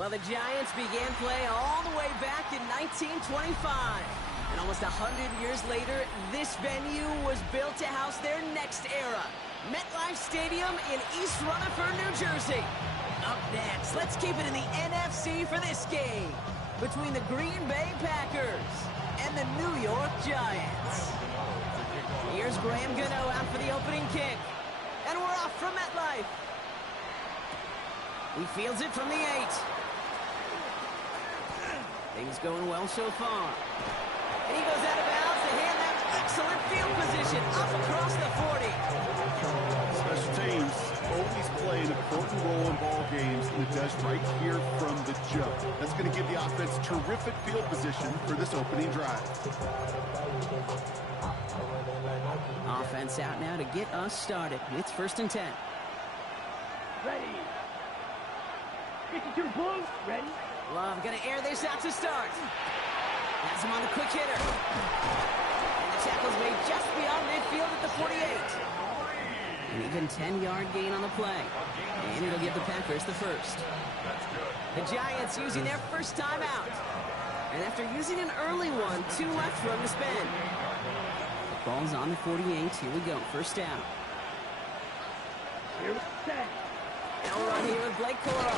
Well, the Giants began play all the way back in 1925. And almost 100 years later, this venue was built to house their next era. MetLife Stadium in East Rutherford, New Jersey. Up next, let's keep it in the NFC for this game between the Green Bay Packers and the New York Giants. Here's Graham Gano out for the opening kick. And we're off from MetLife. He fields it from the 8. Things going well so far. And he goes out of bounds to hand them excellent field position up across the 40. Special teams always play an important role in ball games, and it does right here from the jump. That's going to give the offense terrific field position for this opening drive. Offense out now to get us started. It's 1st and 10. Ready. 52 Blues. Ready. Love gonna air this out to start. Has him on the quick hitter. And the tackle's made just beyond midfield at the 48. An even 10-yard gain on the play. And it'll give the Packers the first. The Giants using their first timeout. And after using an early one, 2 left for them to spend. The ball's on the 48. Here we go. First down. Here we set. Now we're on here with Blake Corum.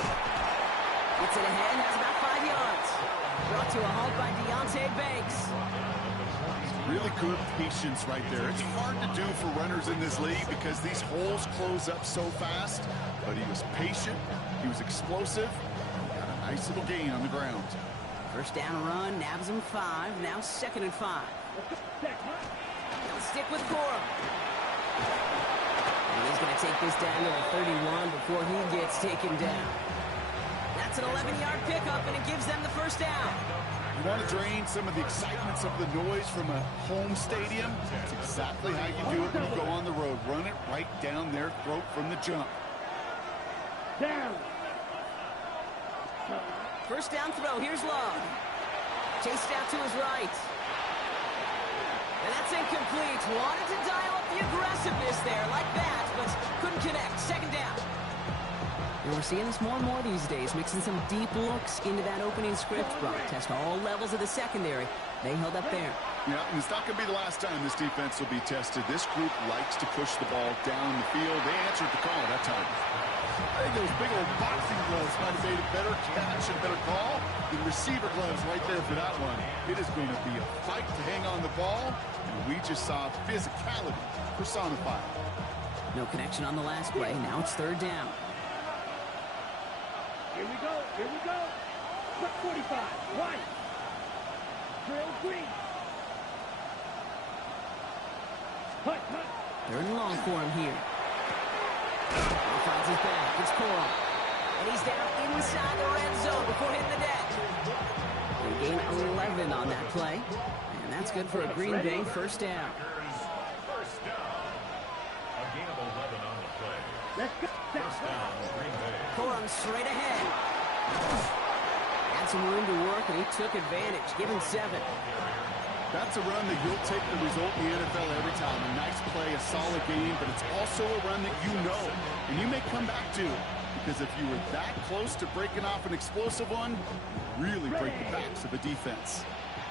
Gets it ahead, has about 5 yards. Brought to a halt by Deontay Banks. Really good patience right there. It's hard to do for runners in this league because these holes close up so fast. But he was patient, he was explosive, got a nice little gain on the ground. First down run, nabs him 5, now 2nd and 5. They'll stick with Corum. And he's going to take this down to the 31 before he gets taken down. That's an 11-yard pickup, and it gives them the first down. You want to drain some of the excitements of the noise from a home stadium? That's exactly how you do it when you go on the road. Run it right down their throat from the jump. Down. First down throw. Here's Love. Chased out to his right. And that's incomplete. Wanted to dial up the aggressiveness there like that, but couldn't connect. Second down. And we're seeing this more and more these days, mixing some deep looks into that opening script. Brought test all levels of the secondary. They held up there. Yeah, and it's not going to be the last time this defense will be tested. This group likes to push the ball down the field. They answered the call that time. I think those big old boxing gloves might have made a better catch and better call than receiver gloves right there for that one. It is going to be a fight to hang on the ball, and we just saw physicality personified. No connection on the last play. Now it's 3rd down. Here we go. Here we go. Quick 45. White. Drill green. Hut, hut. 3rd and long for him here. He finds his back. It's Corum. And he's down inside the red zone before hitting the deck. They gain 11 on that play. And that's good for a Green Bay first down. First down. A gain of 11 on the play. Let's go. First down, Green Bay. Corum straight ahead. Had some room to work, and he took advantage. Give him 7. That's a run that you'll take the result in the NFL every time. A nice play, a solid game, but it's also a run that you know, and you may come back to. Because if you were that close to breaking off an explosive one, you really break the backs of a defense.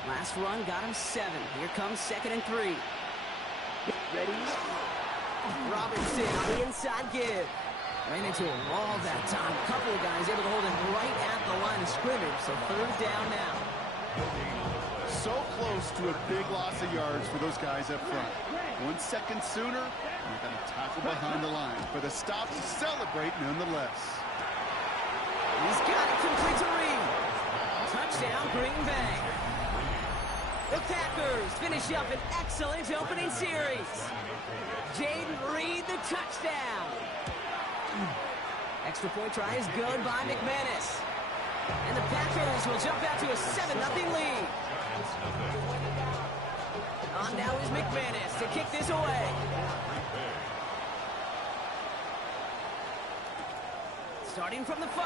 Last run got him 7. Here comes 2nd and 3. Ready. Robinson on the inside give. Ran into a wall that time. A couple of guys able to hold him right at the line of scrimmage. So 3rd down now. So close to a big loss of yards for those guys up front. 1 second sooner, they're going to tackle behind the line. But a stop to celebrate nonetheless. He's got it complete to Reed. Touchdown, Green Bay. The Packers finish up an excellent opening series. Jaden Reed, the touchdown. Extra point try is good by McManus. And the Packers will jump out to a 7-0 lead. On now is McManus to kick this away. Starting from the 5.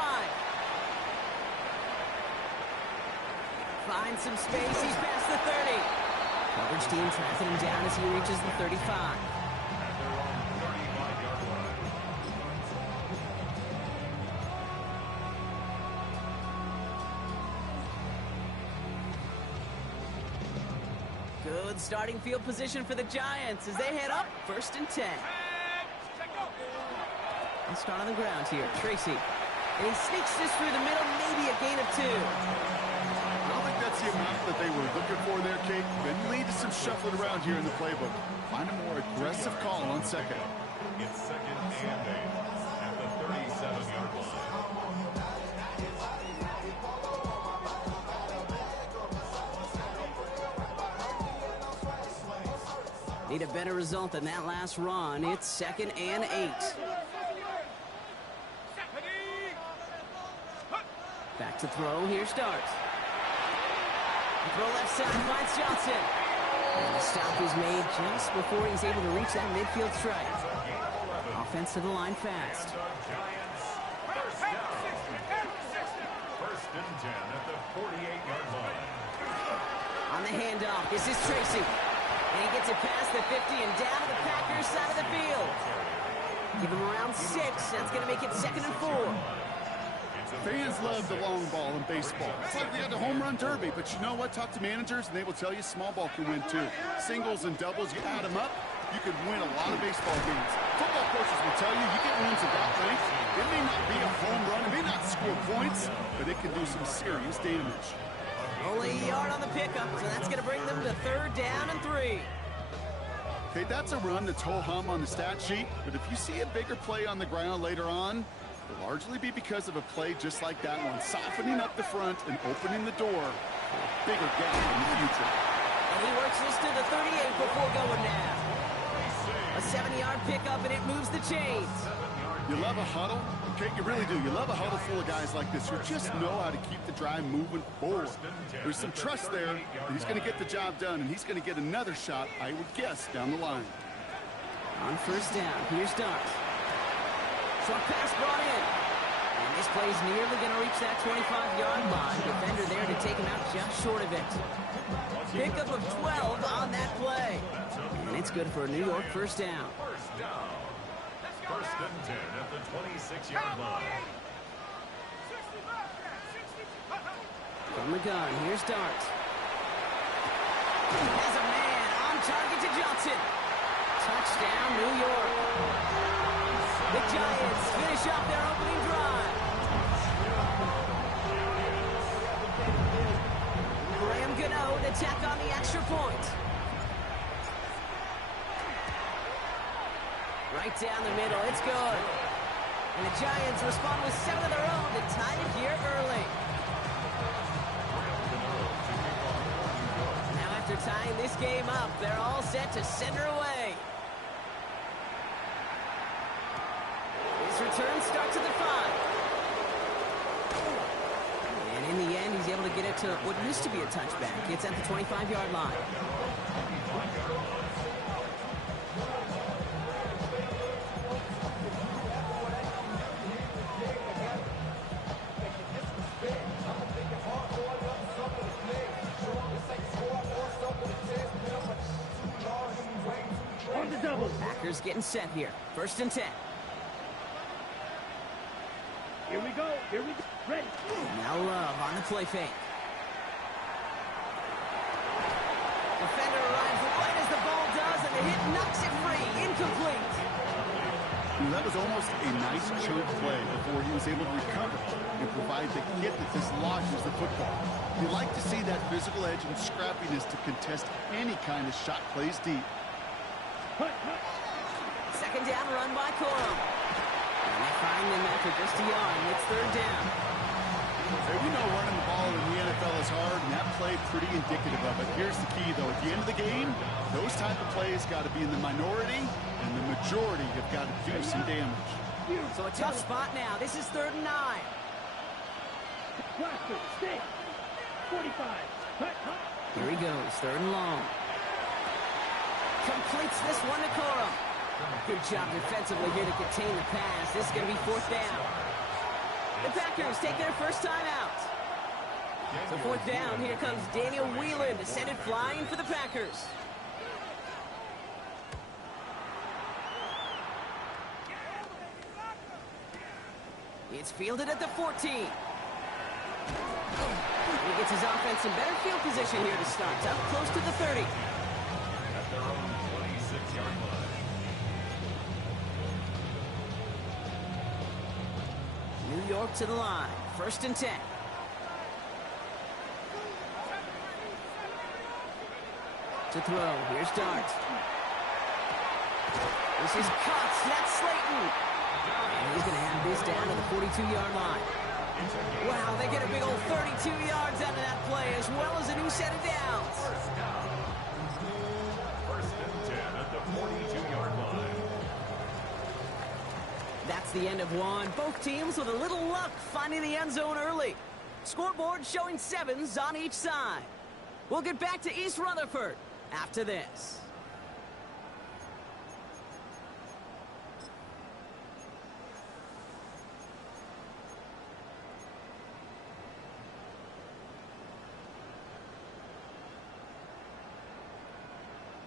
Finds some space. He's past the 30. Coverage team tracking him down as he reaches the 35. Good starting field position for the Giants as they head up 1st and 10. I'll start on the ground here. Tracy. And he sneaks this through the middle, maybe a gain of 2. I don't think that's the amount that they were looking for there, Kate. Could lead to some shuffling around here in the playbook. Find a more aggressive call on second. It's 2nd and 8 at the 37-yard line. Need a better result than that last run. It's 2nd and 8. Back to throw. Here starts. The throw left side finds Johnson. And the stop is made just before he's able to reach that midfield strike. Offense to the line fast. First and 10 at the 48-yard line. On the handoff, this is Tracy. And he gets it past the 50 and down to the Packers side of the field. Give him around 6. That's going to make it 2nd and 4. Fans love the long ball in baseball. It's like they got the home run derby, but you know what? Talk to managers, and they will tell you small ball can win too. Singles and doubles, you add them up, you could win a lot of baseball games. Football coaches will tell you, you get runs of that length. It may not be a home run, it may not score points, but it can do some serious damage. Only a yard on the pickup, so that's going to bring them to 3rd down and 3. Okay, that's a run that's ho-hum on the stat sheet, but if you see a bigger play on the ground later on, it'll largely be because of a play just like that one, softening up the front and opening the door for a bigger gap in the future. And he works this to the 38 before going down. A 7-yard pickup, and it moves the chains. You love a huddle? Okay, you really do. You love a huddle full of guys like this who just know how to keep the drive moving forward. There's some trust there that he's going to get the job done, and he's going to get another shot, I would guess, down the line. On 1st down, here's Dart. Short pass brought in. And this play is nearly going to reach that 25-yard line. Defender there to take him out just short of it. Pickup of 12 on that play. And it's good for a New York 1st down. First and 10 at the 26-yard line. From the gun, here's Dart. Has a man on target to Johnson. Touchdown, New York. The Giants finish off their opening drive. Graham Gano to tack on the extra point. Right down the middle, it's good. And the Giants respond with 7 of their own to tie it here early. Now after tying this game up, they're all set to send her away. His return starts at the 5. And in the end, he's able to get it to what used to be a touchback. It's at the 25-yard line. Packers getting set here. 1st and 10. Here we go. Here we go. Ready. Now Love on the play fake. Defender arrives right as the ball does, and the hit knocks it free. Incomplete. That was almost a nice chunk play before he was able to recover and provide the hit that dislodges the football. You like to see that physical edge and scrappiness to contest any kind of shot plays deep. 2nd down run by Corum. And they find them after just a yard, and it's 3rd down. Hey, we know running the ball in the NFL is hard, and that play pretty indicative of it. Here's the key, though. At the end of the game, those type of plays got to be in the minority, and the majority have got to do some damage. So a tough spot now. This is 3rd and 9. Roxx, stay. 45. Here he goes, 3rd and long. Completes this one to Corum. Good job defensively here to contain the pass. This is going to be 4th down. The Packers take their first time out. So 4th down, here comes Daniel Whelan to send it flying for the Packers. It's fielded at the 14. He gets his offense in better field position here to start. Up close to the 30. New York to the line. 1st and 10. To throw. Here's Dart. This is Cox. That's Slayton. And he's going to have this down to the 42-yard line. Wow, they get a big old 32 yards out of that play, as well as a new set of downs. First and 10 at the 42-yard line. That's the end of one. Both teams with a little luck finding the end zone early. Scoreboard showing 7s on each side. We'll get back to East Rutherford after this.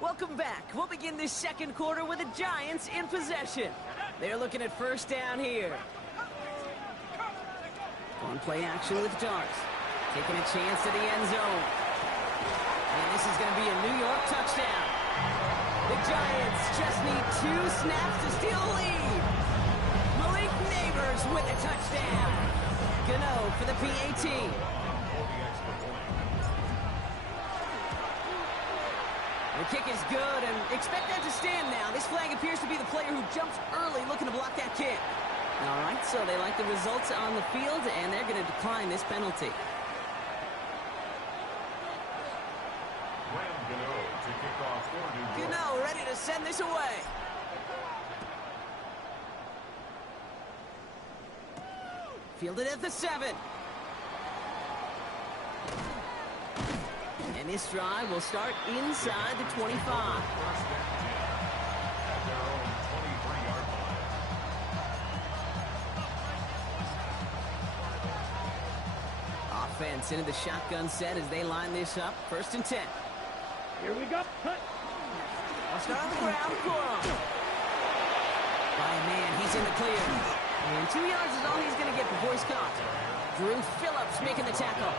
Welcome back. We'll begin this second quarter with the Giants in possession. They're looking at 1st down here. On play action with Dart. Taking a chance to the end zone. And this is going to be a New York touchdown. The Giants just need 2 snaps to steal a lead. Malik Neighbors with a touchdown. Gano for the PAT. The kick is good, and expect that to stand now. This flag appears to be the player who jumps early looking to block that kick. All right, so they like the results on the field, and they're going to decline this penalty. Gano ready to send this away. Fielded at the 7. And this drive will start inside the 25. Offense into the shotgun set as they line this up. 1st and 10. Here we go. Cut. I'll start on the ground. Corum. By a man, he's in the clear. And 2 yards is all he's going to get before he's caught. Drew Phillips making the tackle.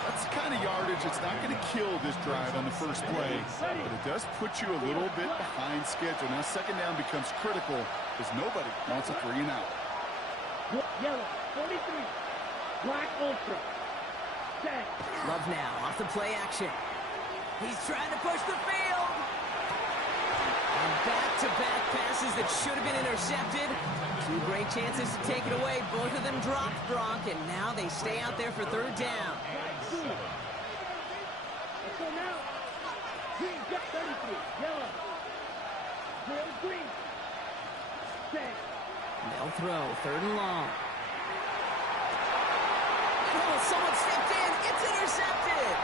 That's the kind of yardage it's not going to kill this drive on the first play, but it does put you a little bit behind schedule. Now 2nd down becomes critical because nobody wants a 3 and out. Yellow, 43. Black Ultra. Set. Love now off the play action. He's trying to push the field. And back-to-back passes that should have been intercepted. 2 great chances to take it away. Both of them dropped, Brock, and now they stay out there for 3rd down. Let's go now. Green, got 33. Yellow. Drill, green. Set. They'll throw 3rd and long. Oh, someone stepped in. It's intercepted.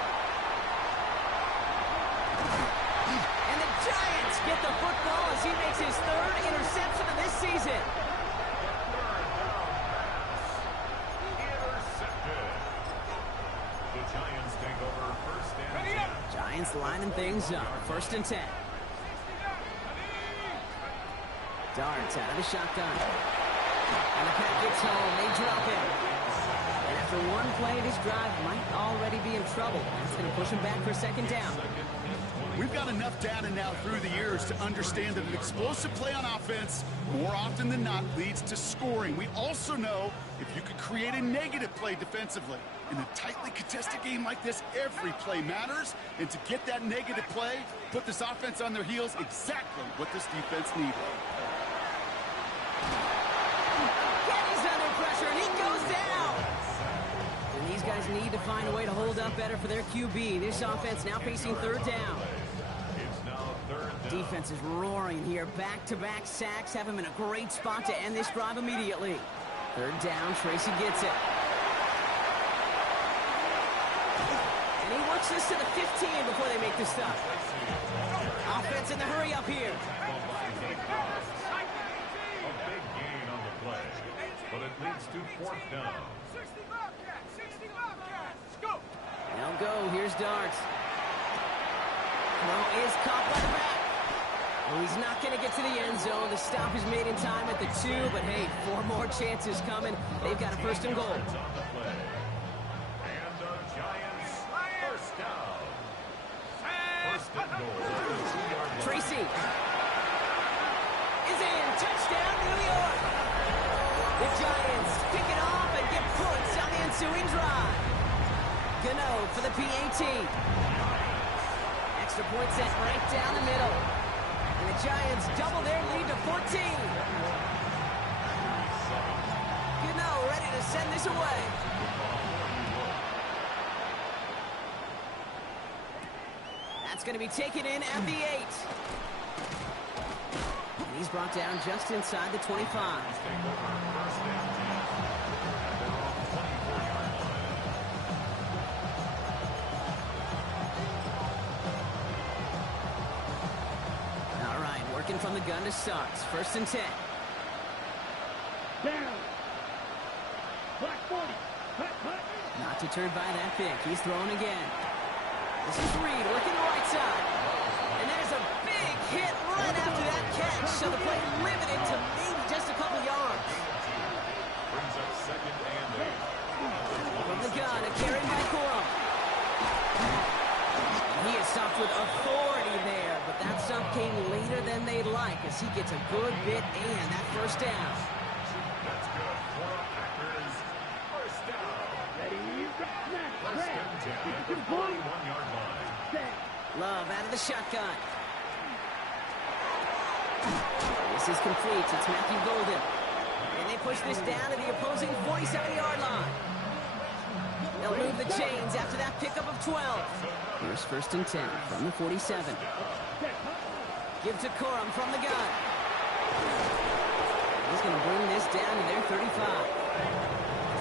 And the Giants get the football as he makes his 3rd interception of this season. Giants lining things up. 1st and 10. Darts out of the shotgun. And the pack gets home. They drop it. And after one play, this drive might already be in trouble. That's going to push him back for 2nd down. We've got enough data now through the years to understand that an explosive play on offense more often than not leads to scoring. We also know if you could create a negative play defensively. In a tightly contested game like this, every play matters. And to get that negative play, put this offense on their heels, exactly what this defense needed. Kenny's under pressure, and he goes down. And these guys need to find a way to hold up better for their QB. This offense now facing 3rd down. Defense is roaring here. Back-to-back sacks have him in a great spot to end this drive immediately. 3rd down, Tracy gets it. And he works this to the 15 before they make the stop. Offense in the hurry up here. A big gain on the play, but it leads to 4th down. They'll go. Here's Darts. Throw is caught by the back. Well, he's not going to get to the end zone. The stop is made in time at the 2, but hey, 4 more chances coming. They've got a 1st and goal. And the Giants, 1st down. 1st and goal. Tracy is in. Touchdown, New York. The Giants ensuing drive. Gano for the PAT. Extra point set right down the middle. And the Giants double their lead to 14. Gano ready to send this away. That's going to be taken in at the 8. And he's brought down just inside the 25. All right, working from the gun to start. 1st and 10. Down. Black 40. Hut, hut. Not deterred by that pick. He's throwing again. This is Reed working the right side. And there's a big hit right after that catch. So the play limited to maybe just a couple yards. Brings up 2nd and 8. From the gun, a carry by Corum. He is stopped with authority there, but that stop came later than they'd like as he gets a good bit and that 1st down. That's good for Packers. 1st down. Ready, snap, 1st and 10 at the 41-yard line. set. Love out of the shotgun. This is complete. It's Matthew Golden. And they push this down to the opposing 47-yard line. They'll move the chains after that pickup of 12. Here's 1st and 10 from the 47. Give to Corum from the gun. He's going to bring this down to their 35.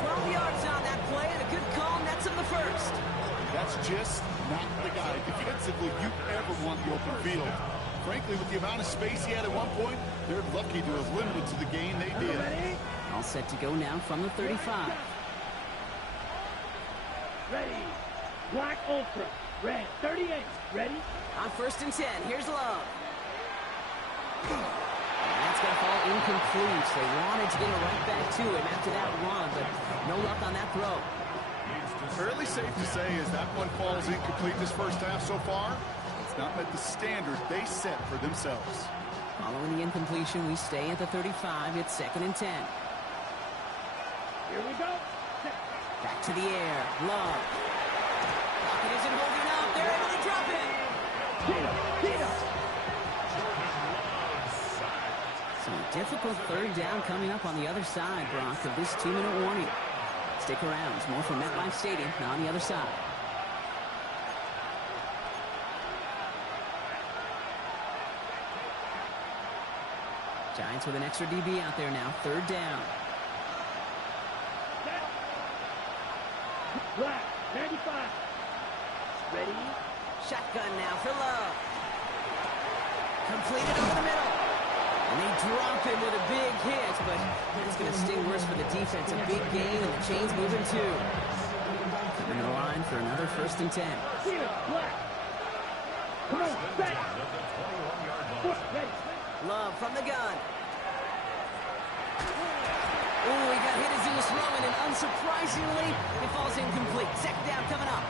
12 yards on that play and a good call nets him the 1st. That's just not the guy defensively you ever want the open field. Frankly, with the amount of space he had at one point, they're lucky to have limited to the gain they did. All set to go now from the 35. Ready. Black Ultra. Red 38. Ready. On 1st and 10, here's Love. And that's going to fall incomplete. They wanted to get it right back to him after that run, but no luck on that throw. Fairly safe to say as that one falls incomplete this 1st half so far, it's not met the standard they set for themselves. Following the incompletion, we stay at the 35. It's 2nd and 10. Here we go. Back to the air. Love. Pocket isn't holding up. They're able to drop it. Tito. So a difficult 3rd down coming up on the other side, Brock, of this 2-minute warning. Stick around. It's more from MetLife Stadium on the other side. Giants with an extra DB out there now. 3rd down. Black 95. Ready. Shotgun now for Love. Completed over the middle. And they drop him with a big hit, but it's going to sting worse for the defense. A big gain, and the chain's moving too. Coming to the line for another 1st and 10. Tito. Black. Come on. Back. Ready. Love from the gun. Oh, he got hit as he was throwing, and unsurprisingly, it falls incomplete. 2nd down coming up.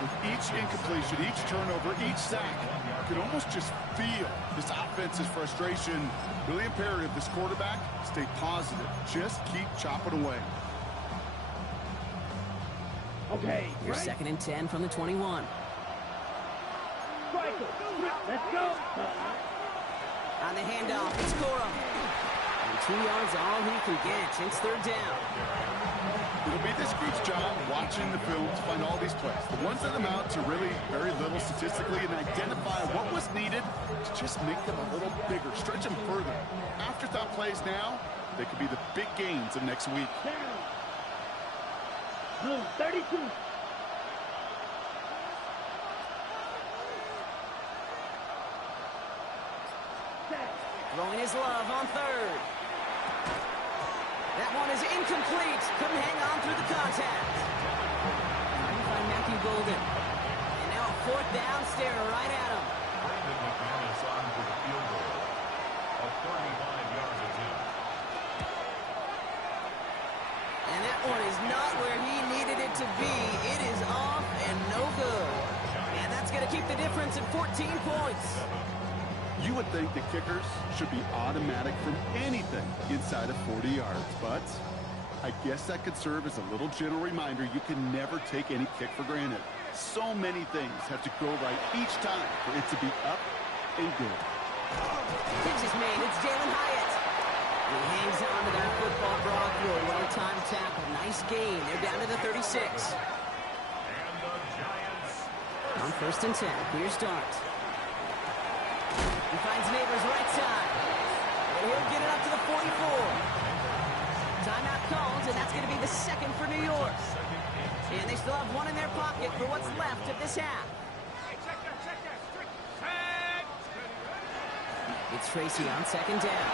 With each incompletion, each turnover, each sack, you can almost just feel this offense's frustration. Really imperative this quarterback stay positive. Just keep chopping away. Okay. Here's Right. 2nd and 10 from the 21. Striker. Let's go. On the handoff, it's Corum. And 2 yards all he can get. It's 3rd down. It'll be this group's job watching the film to find all these plays. The ones that amount to really very little statistically and identify what was needed to just make them a little bigger, stretch them further. Afterthought plays now, they could be the big gains of next week. Down. Blue 32. Throwing his Love on 3rd. That one is incomplete. Couldn't hang on through the contact. Trying to find Matthew Golden. And now a 4th down, staring right at him. Brandon McManus on for the field goal. A 35-yard attempt. And that one is not where he needed it to be. It is off and no good. And that's going to keep the difference at 14 points. You would think the kickers should be automatic from anything inside of 40 yards, but I guess that could serve as a little gentle reminder you can never take any kick for granted. So many things have to go right each time for it to be up and good. Pitch is made. It's Jalen Hyatt. He hangs on to that football, Brock, through a well-timed tackle. Nice gain. They're down to the 36. And the Giants. On 1st and 10. Here's Dart. He finds Neighbors right side. And he'll get it up to the 44. Timeout called, and that's going to be the second for New York. And they still have one in their pocket for what's left of this half. It's Tracy on 2nd down.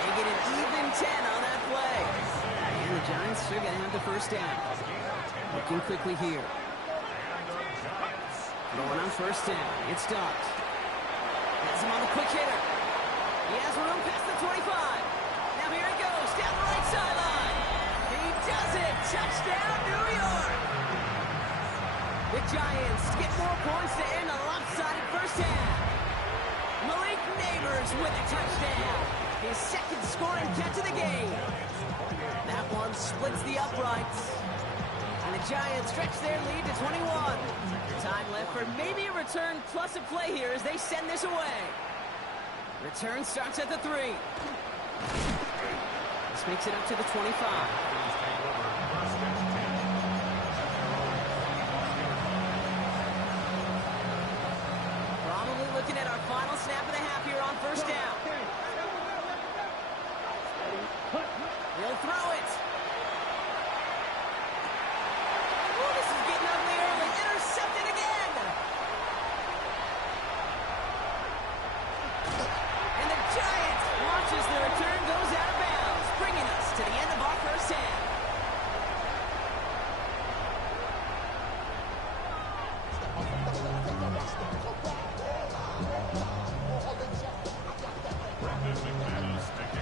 They get an even 10 on that play. And the Giants are going to have the 1st down. Looking quickly here. Going on 1st down. It's Dart. Has him on the quick hitter. He has room past the 25. Now here he goes down the right sideline. He does it. Touchdown, New York. The Giants get more points to end a lopsided 1st half. Malik Neighbors with a touchdown. His 2nd scoring catch of the game. That one splits the uprights. And the Giants stretch their lead to 21. Time left for maybe a return plus a play here as they send this away. Return starts at the 3. This makes it up to the 25. Probably looking at our final snap of the half here on 1st down. He'll throw it. Oh, this is getting ugly early. Intercepted again. And the Giants watches the return goes out of bounds, bringing us to the end of our 1st half.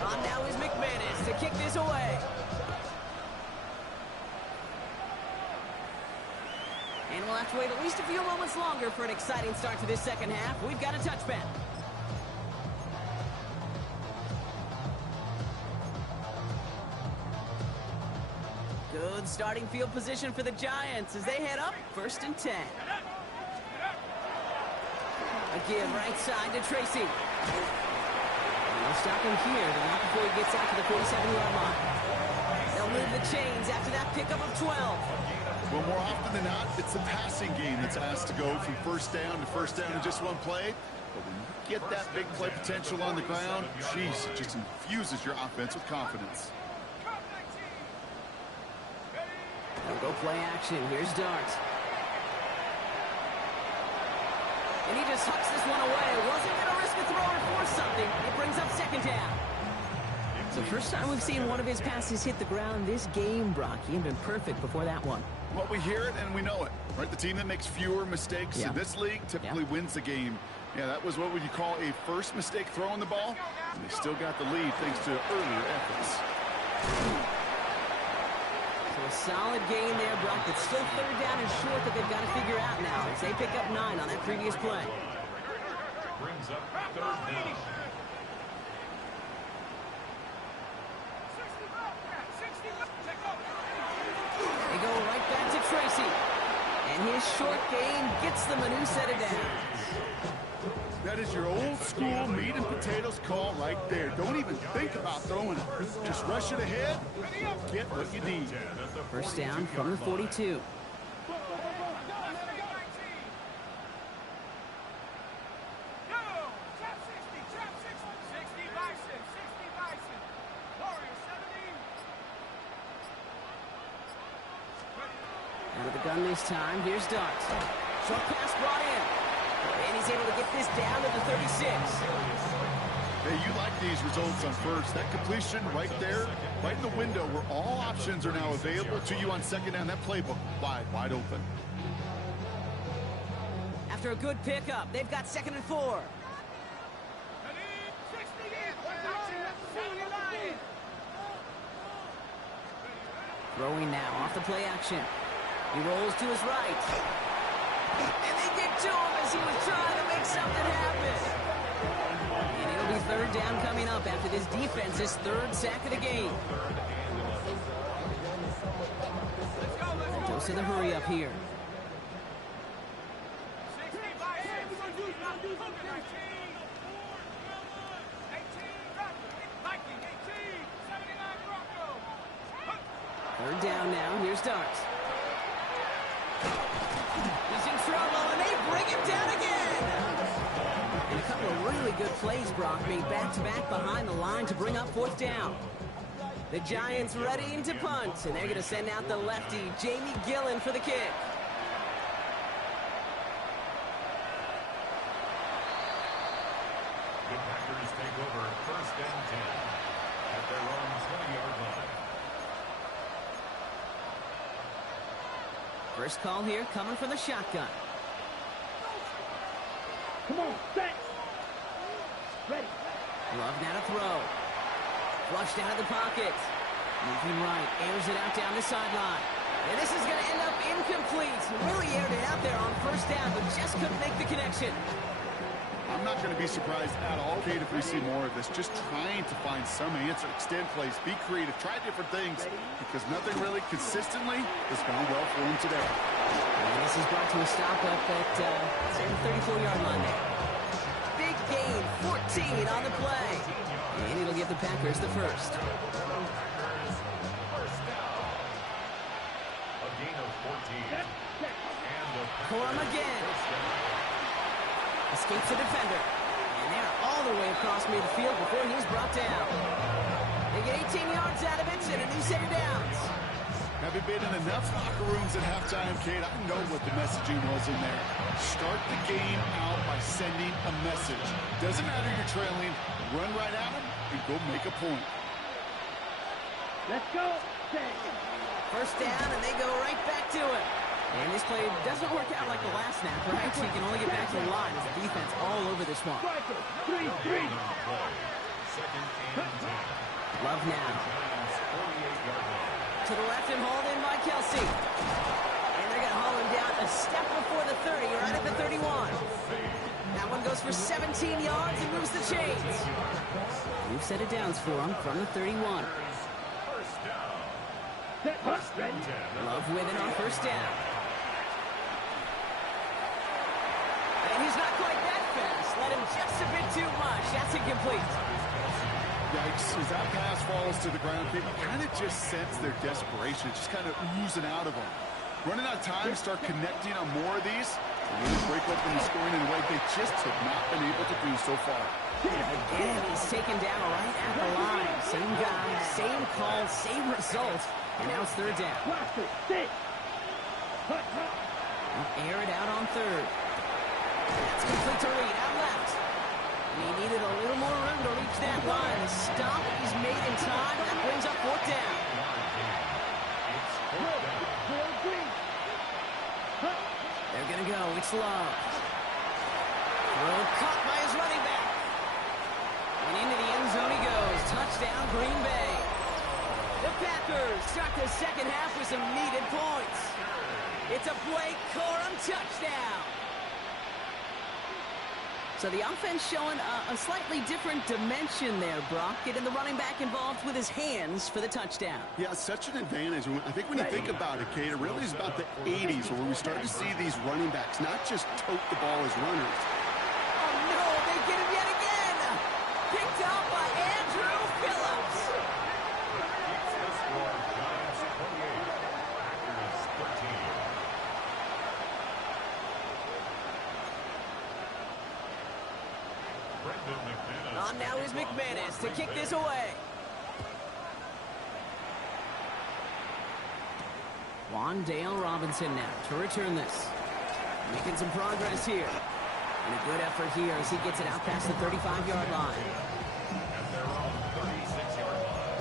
On now is McManus to kick this away. And we'll have to wait at least a few moments longer for an exciting start to this 2nd half. We've got a touchback. Good starting field position for the Giants as they head up 1st and 10. A give right side to Tracy. And they'll stop him here, but not before he gets out to the 47-yard line. They'll move the chains after that pickup of 12. Well, more often than not, it's the passing game that's asked to go from 1st down to 1st down in just one play. But when you get that big play potential on the ground, geez, it just infuses your offense with confidence. They'll go play action. Here's Dart. And he just hucks this one away. Wasn't going to risk a throw or force something. It brings up 2nd down. It's the first time we've seen one of his passes hit the ground this game, Brock. He had been perfect before that one. Well, we hear it and we know it, right? The team that makes fewer mistakes in this league typically wins the game. Yeah, that was what would you call a first mistake throwing the ball, and they still got the lead thanks to earlier efforts. So a solid gain there, Brock, but still 3rd down and short that they've got to figure out now as they pick up 9 on that previous play. Brings up 3rd down. They go right back to Tracy. And his short game gets them a new set of downs. That is your old school meat and potatoes call right there. Don't even think about throwing it. Just rush it ahead, get what you need. 1st down from the 42. With the gun this time, here's Dart. Short pass brought in. And he's able to get this down to the 36. Hey, you like these results on 1st. That completion right there, right in the window where all options are now available to you on 2nd down. That playbook wide open. After a good pickup, they've got 2nd and 4. Throwing now off the play action. He rolls to his right. And they get to him as he was trying to make something happen. And it'll be 3rd down coming up after this defense's 3rd sack of the game. Dose of the hurry up here. Third down now. Here's Darks. He's in trouble, and they bring him down again. And a couple of really good plays, Brock, made back-to-back behind the line to bring up fourth down. The Giants ready to punt, and they're going to send out the lefty, Jamie Gillen, for the kick. The Packers take over first and 10 at their own 20-yard line. First call here coming from the shotgun. Come on, set. Ready. Love now to throw. Flushed out of the pocket. Moving right, airs it out down the sideline. And this is going to end up incomplete. Really aired it out there on first down, but just couldn't make the connection. I'm not going to be surprised at all, Kate, if we see more of this. Just trying to find some answer, extend plays, be creative, try different things, because nothing really consistently has gone well for him today. And this is brought to a stop up at the 34-yard line there. Big gain, 14 on the play. And it'll give the Packers the first. A gain of 14. Corum again. Escapes the defender. And they're all the way across midfield before he's brought down. They get 18 yards out of it and a new set of downs. Having been in enough locker rooms at halftime, Kate, I know what the messaging was in there. Start the game out by sending a message. Doesn't matter you're trailing, run right at them and go make a point. Let's go. First down, and they go right back to it. And this play doesn't work out like the last snap, right? So you can only get back to the line as the defense all over this one. Striker, 3-3. Second and 10. Love now. 48-yard line. To the left and hauled in by Kelsey. And they're going to haul him down a step before the 30, right at the 31. That one goes for 17 yards and moves the chains. New set of downs for him from the 31. First down. First and 10. Love with it on first down. And he's not quite that fast. Let him just a bit too much. That's incomplete. Yikes, as that pass falls to the ground, Kate, you kind of just sense their desperation. It's just kind of oozing out of them. Running out of time, start connecting on more of these. And really break open the scoring in a way they just have not been able to do so far. Again, he's taken down right at the line. Same guy, same call, same result. And now it's third down. Watch it. Sit. Hut. Air it out on third. That's complete to Reed, out left. He needed a little more room to reach that line. The stop he's made in time. That brings up fourth down. They're going to go. It's Love. Throw caught by his running back. And into the end zone he goes. Touchdown, Green Bay. The Packers start the second half with some needed points. It's a Blake Corum touchdown. So the offense showing a slightly different dimension there, Brock. Getting the running back involved with his hands for the touchdown. Yeah, such an advantage. I think when you think about it, Kate, it really is about the 80s where we start to see these running backs not just tote the ball as runners. Oh, no, they get him yet again. Picked up by Andrew Phillips. Keeps the score. Giants 28. Packers 13. On now is McManus to kick this away. Wandale Robinson now to return this. Making some progress here. And a good effort here as he gets it out past the 35-yard line. At their own 36-yard line.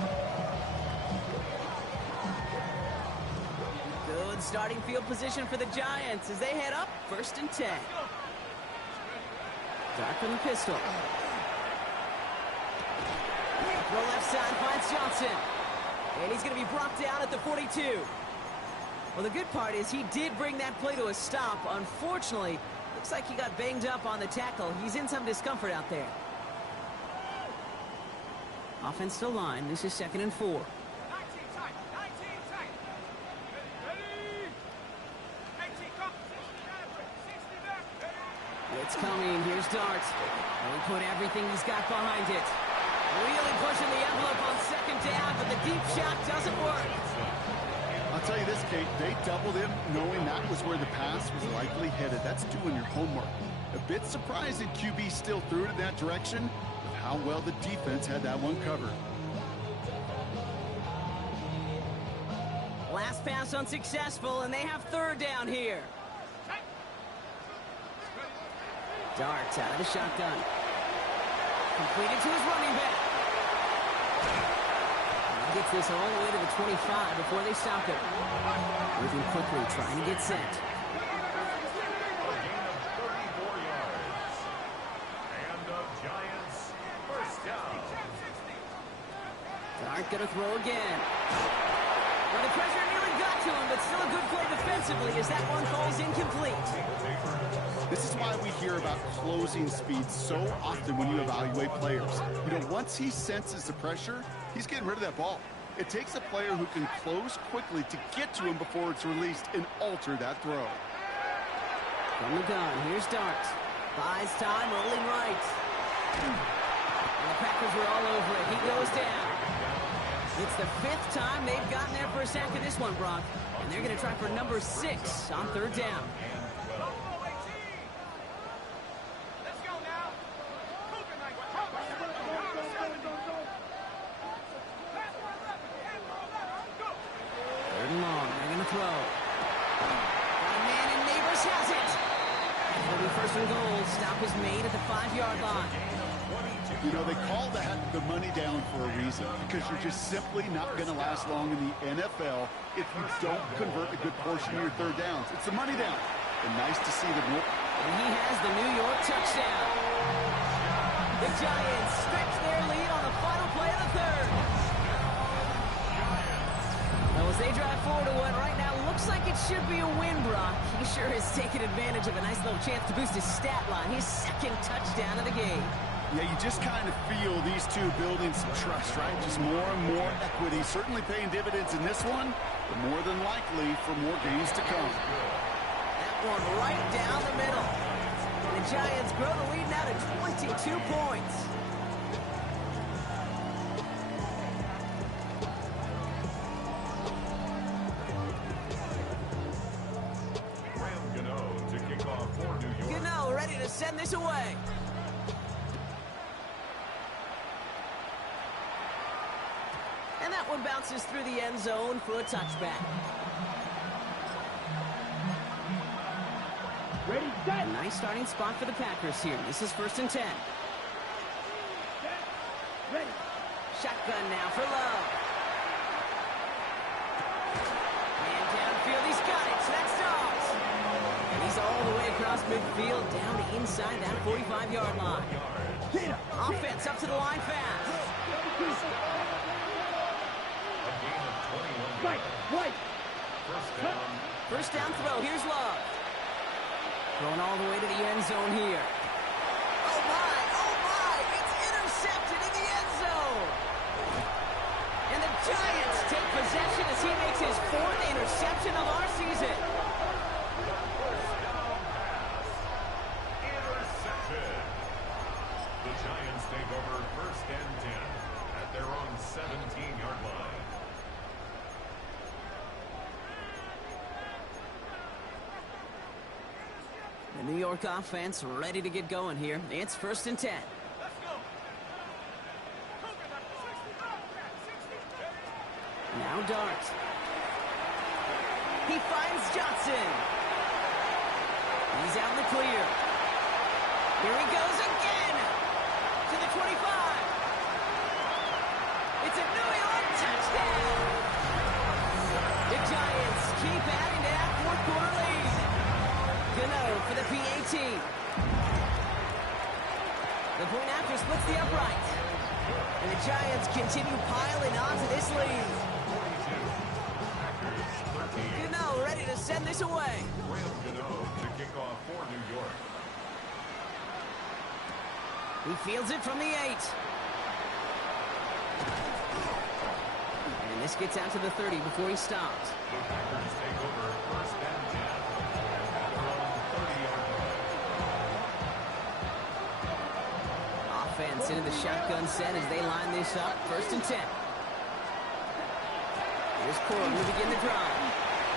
Good starting field position for the Giants as they head up first and 10. Dark from the pistol. Throw left side finds Johnson. And he's going to be brought down at the 42. Well, the good part is he did bring that play to a stop. Unfortunately, looks like he got banged up on the tackle. He's in some discomfort out there. Offense still line. This is 2nd and 4. It's coming. Here's Dart. He put everything he's got behind it. Really pushing the envelope on second down, but the deep shot doesn't work. I'll tell you this, Kate, they doubled him knowing that was where the pass was likely headed. That's doing your homework. A bit surprising QB still threw it in that direction with how well the defense had that one covered. Last pass unsuccessful, and they have third down here. Dart out of the shotgun. Completed to his running back. He gets this all the way to the 25 before they stop him. Moving quickly, trying to get set. A gain of 34 yards. And the Giants first down. Dart gonna throw again. Well, the pressure nearly got to him, but still a good play defensively as that one falls incomplete. This is why we hear about closing speed so often when you evaluate players. You know, once he senses the pressure, he's getting rid of that ball. It takes a player who can close quickly to get to him before it's released and alter that throw. From the gun, here's Dart. Buys time, rolling right. And the Packers were all over it. He goes down. It's the 5th time they've gotten there for a sack of this one, Brock. And they're going to try for number 6 on third down. Third and long, they're going to throw. Got a man, and Neighbors has it. It'll be first and goal. Stop is made at the 5-yard line. You know, they call that the money down for a reason, because you're just simply not going to last long in the NFL if you don't convert a good portion of your third downs. It's the money down. And nice to see them. And he has the New York touchdown. The Giants stretch their lead on the final play of the third. Well, as they drive forward to what right now looks like it should be a win, Brock. He sure has taken advantage of a nice little chance to boost his stat line. His second touchdown of the game. Yeah, you just kind of feel these two building some trust, right? Just more and more equity. Certainly paying dividends in this one, but more than likely for more games to come. That one right down the middle. And the Giants grow the lead now to 22 points. To kick off for New York. Gano ready to send this away. And that one bounces through the end zone for a touchback. Ready, set. A nice starting spot for the Packers here. This is 1st and 10. Ready. Shotgun now for Love. And downfield, he's got it. So that's Dobbs. And he's all the way across midfield, down to inside that 45-yard line. Offense up to the line fast. Right, right. First down throw. Here's Love. Going all the way to the end zone here. Oh, my. It's intercepted in the end zone. And the Giants take possession as he makes his 4th interception of our season. Intercepted. The Giants take over 1st and 10 at their own 17-yard line. The New York offense ready to get going here. It's 1st and 10. Now Dart. He finds Johnson. He's out in the clear. Here he goes again to the 25. It's a New York touchdown. The Giants keep adding to that 4th quarter lead. Gano for the PAT. The point after splits the upright. And the Giants continue piling on to this lead. Gano ready to send this away. Gano to kick off for New York. He fields it from the 8. And this gets out to the 30 before he stops. The Packers take over 1st and 10 at their own 30-yard line. offense into the shotgun set as they line this up. 1st and 10. Here's Coral to begin the drive.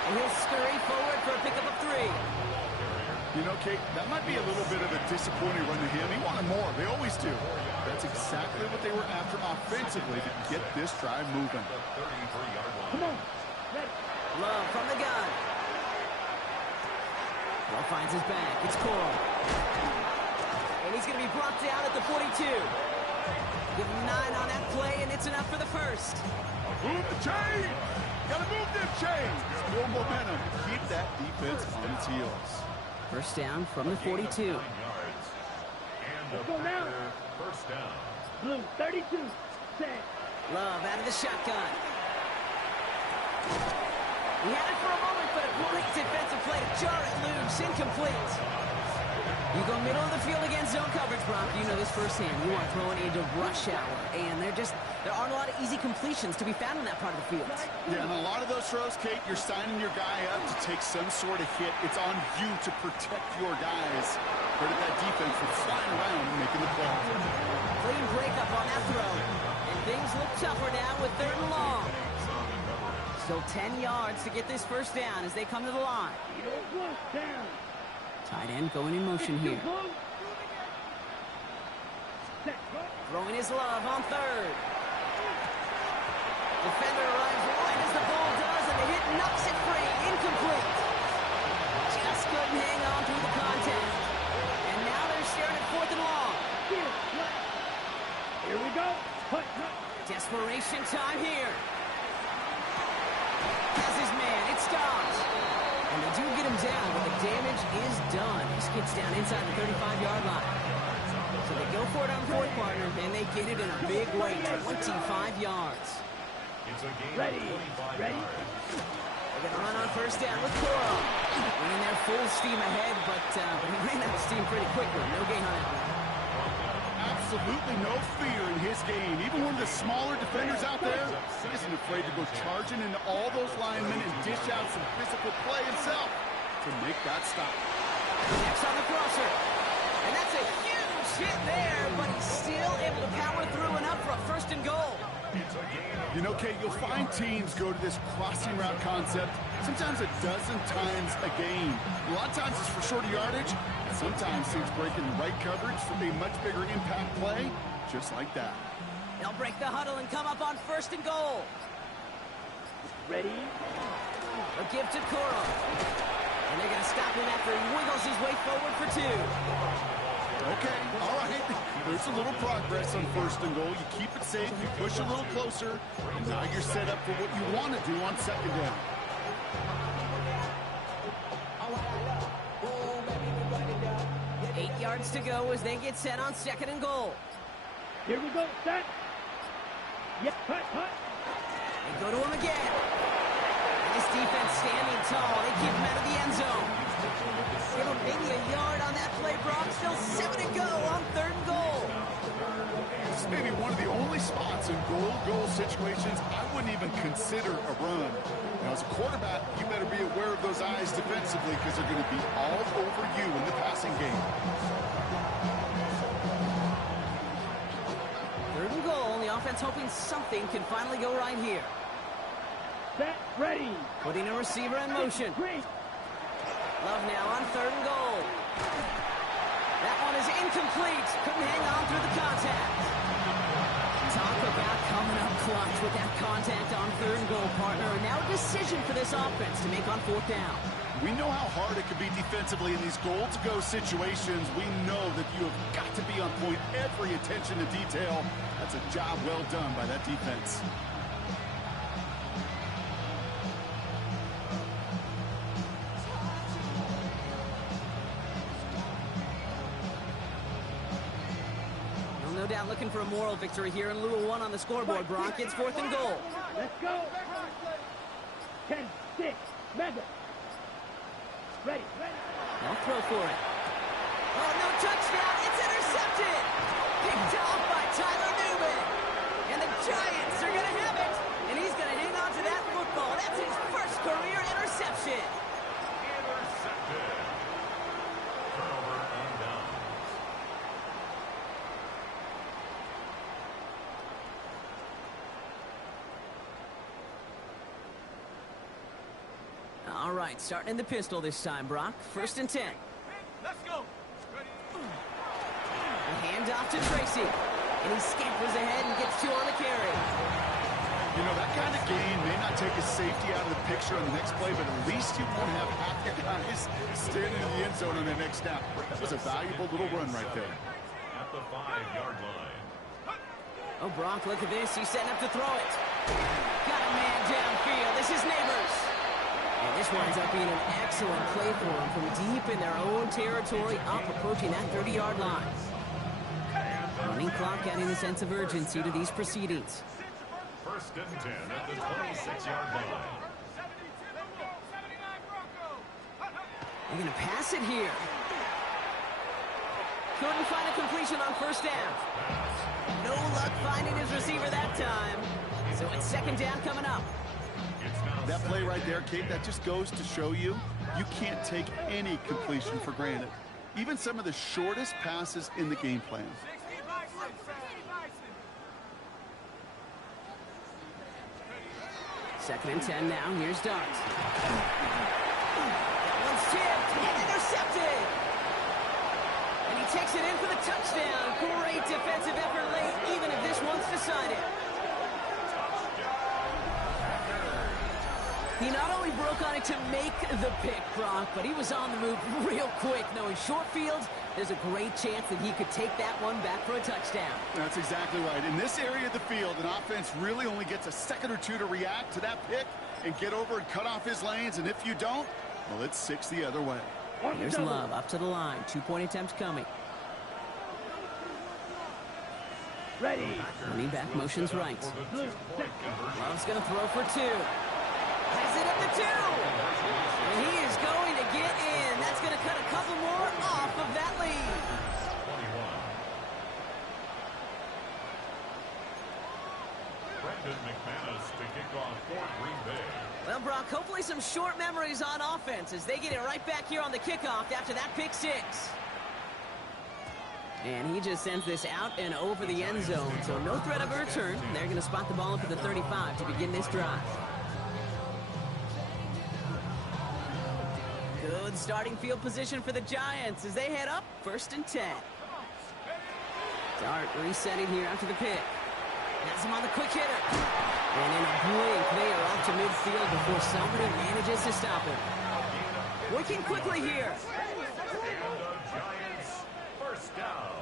And he'll scurry forward for a pickup of 3. You know, Kate, that might be a little bit of a disappointing run to him. He wanted more. They always do. That's exactly what they were after offensively to get this drive moving. Come on. Ready. Love from the gun. Well, finds his back. It's Coral. And he's going to be brought down at the 42. Give him 9 on that play, and it's enough for the first. Move the chain! Gotta move them chains! Build momentum. Keep that defense on its heels. 1st down from the 42. Let's go now. 1st down. Blue, 32. Set. Love out of the shotgun. He had it for a moment, but a great defensive play to jar it loose. Incomplete. You go middle of the field against zone coverage, Brock. You know this firsthand. You are throwing into rush hour, and there aren't a lot of easy completions to be found in that part of the field. Yeah, and a lot of those throws, Kate, you're signing your guy up to take some sort of hit. It's on you to protect your guys. Credit that defense for flying around and making the play. Clean breakup on that throw. And things look tougher now with 3rd and long. Still 10 yards to get this 1st down as they come to the line. Down. Tight end going in motion here. Throwing his Love on 3rd. Defender arrives right as the ball does, and the hit knocks it free. Incomplete. Just couldn't hang on through the contact. And now they're staring at 4th and long. Here we go. Hut. Desperation time here. Has his man. It stops. And they do get him down, but the damage is done. He skids down inside the 35-yard line. So they go for it on 4th, partner, and they get it in a big way, 25 yards. It's a game Ready. of 25 Ready. yards. They're going to run on 1st down with Coral. Running their full steam ahead, but he ran out of steam pretty quickly. No gain on that one. Absolutely no fear in his game. Even one of the smaller defenders out there, he isn't afraid to go charging into all those linemen and dish out some physical play himself to make that stop. Next on the crosser. And that's a huge hit there, but he's still able to power through and up for a 1st and goal. You know, Kate, you'll find teams go to this crossing route concept sometimes a dozen times a game. A lot of times it's for shorter yardage. Sometimes teams break in the right coverage for a much bigger impact play, just like that. They'll break the huddle and come up on 1st and goal. Ready. A give to Coral. And they're going to stop him after he wiggles his way forward for 2. Okay, all right. There's a little progress on 1st and goal. You keep it safe, you push a little closer, and now you're set up for what you want to do on 2nd down. Yards to go as they get set on 2nd and goal. Here we go. Set. Yep. Hut. They go to him again. And this defense standing tall. They keep him out of the end zone. Give him maybe a yard on that play, Brock. Still 7 to go on 3rd and goal. This may be one of the only spots in goal situations I wouldn't even consider a run. Now, as a quarterback, you better be aware of those eyes defensively because they're going to be all over you in the passing game. 3rd and goal. The offense hoping something can finally go right here. Set. Ready. Putting a receiver in motion. Great. Love now on 3rd and goal. That one is incomplete. Couldn't hang on through the contact. Talk about coming up clutch with that contact on 3rd and goal, partner. And now a decision for this offense to make on 4th down. We know how hard it can be defensively in these goal-to-go situations. We know that you have got to be on point, every attention to detail. That's a job well done by that defense. No doubt looking for a moral victory here in lieu of one on the scoreboard, Brock. It's 4th and goal. Let's go. 10, 6, mega. Ready. They'll throw for it. Oh, no touchdown. It's intercepted. Picked off by Tyler Newman. And the Giants are going to have it. And he's going to hang on to that football. That's his first career interception. Intercepted. Turnover on downs. All right, starting in the pistol this time, Brock. 1st and 10. Let's go. A handoff to Tracy. And he scampers ahead and gets 2 on the carry. You know, that kind of gain may not take his safety out of the picture on the next play, but at least you won't have half your guys standing in the end zone on the next snap. That was a valuable little run right there. At the 5-yard line. Oh, Brock, look at this. He's setting up to throw it. Got a man downfield. This is Neighbors. And this winds up being an excellent play for them from deep in their own territory, up approaching that 30-yard line. Running clock adding a sense of urgency to these proceedings. 1st and 10 at the 26-yard line. They're going to pass it here. Couldn't find a completion on 1st down. No luck finding his receiver that time. So it's 2nd down coming up. That play right there, Kate, that just goes to show you, you can't take any completion for granted. Even some of the shortest passes in the game plan. 2nd and 10 now. Here's Dart. That one's tipped and intercepted. And he takes it in for the touchdown. Great defensive effort late, even if this one's decided. He not only broke on it to make the pick, Brock, but he was on the move real quick. Knowing short field, there's a great chance that he could take that one back for a touchdown. That's exactly right. In this area of the field, an offense really only gets a second or two to react to that pick and get over and cut off his lanes. And if you don't, well, it's 6 the other way. Here's Love up to the line. 2-point attempts coming. Ready. Running back motions right. Love's going to throw for 2. Has it up to 2. And he is going to get in. That's going to cut a couple more off of that lead. 21. Brendan McManus to kick off for Green Bay. Well, Brock, hopefully some short memories on offense as they get it right back here on the kickoff after that pick 6. And he just sends this out and over the end zone. So no threat of a return. They're going to spot the ball up at the 35 to begin this drive. Good starting field position for the Giants as they head up 1st and 10. Dart resetting here after the pick. Has him on the quick hitter. And in a blink, they are off to midfield before somebody manages to stop him. Working quickly here. And the Giants, 1st down.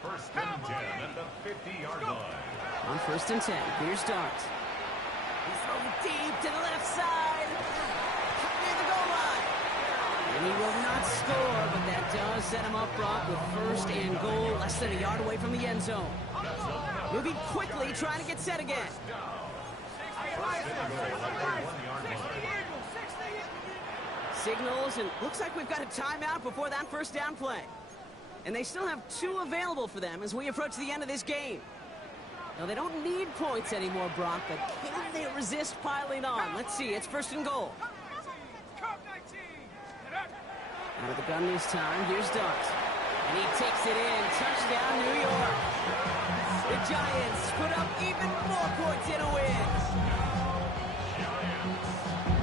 1st and 10 at the 50-yard line. On 1st and 10, here's Dart. He's throwing deep to the left side. Near the goal line. And he will not score, but that does set him up, Brock, with 1st and goal, less than a yard away from the end zone. Moving quickly, trying to get set again. Signals, and looks like we've got a timeout before that 1st down play. And they still have 2 available for them as we approach the end of this game. Now, they don't need points anymore, Brock, but can they resist piling on? Let's see, it's 1st and goal. Out of the gun this time, here's Dart. And he takes it in. Touchdown, New York. The Giants put up even more points in a win.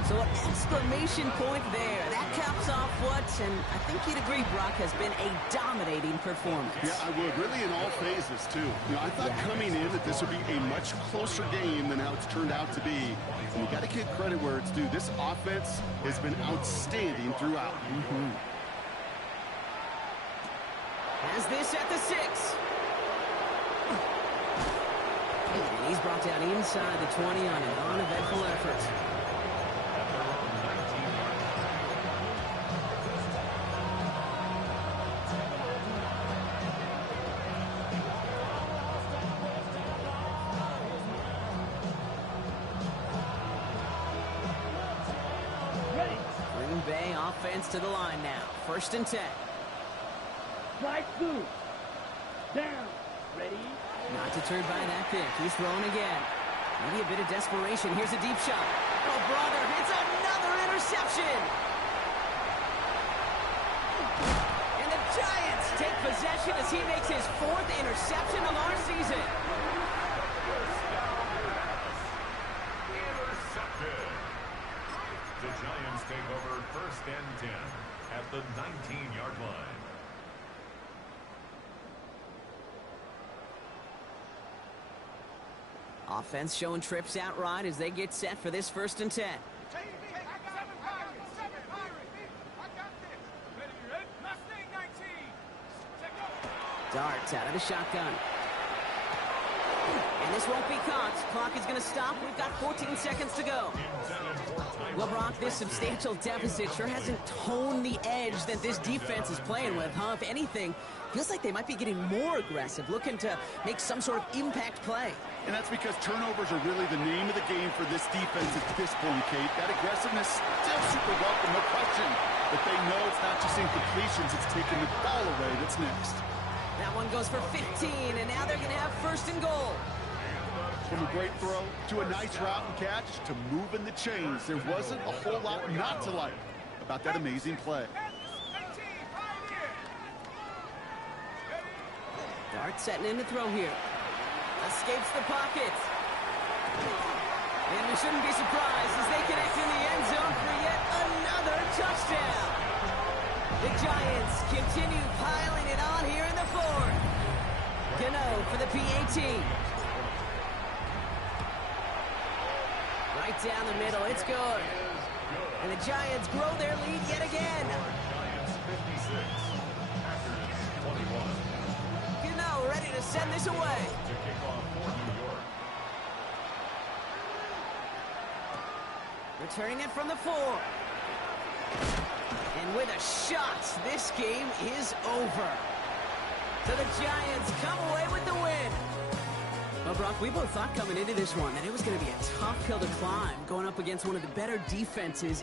So an exclamation point there. That caps off what, and I think you'd agree, Brock, has been a dominating performance. Yeah, I would. Really in all phases, too. You know, I thought coming in that this would be a much closer game than how it's turned out to be. And you got to give credit where it's due. This offense has been outstanding throughout. Has this at the 6. And he's brought down inside the 20 on an uneventful effort. Green Bay offense to the line now. 1st and 10. Strike 2. Down. Ready. Not deterred by that pick. He's throwing again. Maybe a bit of desperation. Here's a deep shot. Oh, brother, it's another interception. And the Giants take possession as he makes his 4th interception of our season. Intercepted. The Giants take over 1st and 10 at the 19-yard line. Offense showing trips out right as they get set for this 1st and 10. Darts out of the shotgun. And this won't be caught. Clock is going to stop. We've got 14 seconds to go. Well, Brock, this substantial deficit sure hasn't toned the edge that this defense is playing with, huh? If anything, feels like they might be getting more aggressive, looking to make some sort of impact play. And that's because turnovers are really the name of the game for this defense at this point, Kate. That aggressiveness still super welcome, no question. But they know it's not just incompletions, it's taking the ball away that's next. That one goes for 15, and now they're going to have 1st and goal. From a great throw to a nice route and catch to moving the chains, there wasn't a whole lot not to like about that amazing play. Dart setting in to throw here. Escapes the pocket. And we shouldn't be surprised as they connect in the end zone for yet another touchdown. The Giants continue piling it on here in the 4th. Gano for the PAT. Right down the middle, it's good. And the Giants grow their lead yet again. Giants 56, Packers 21. Gano ready to send this away. To kick off for New York. Returning it from the 4. And with a shot, this game is over. So the Giants come away with the win. Well, Brock, we both thought coming into this one that it was going to be a tough hill to climb, going up against one of the better defenses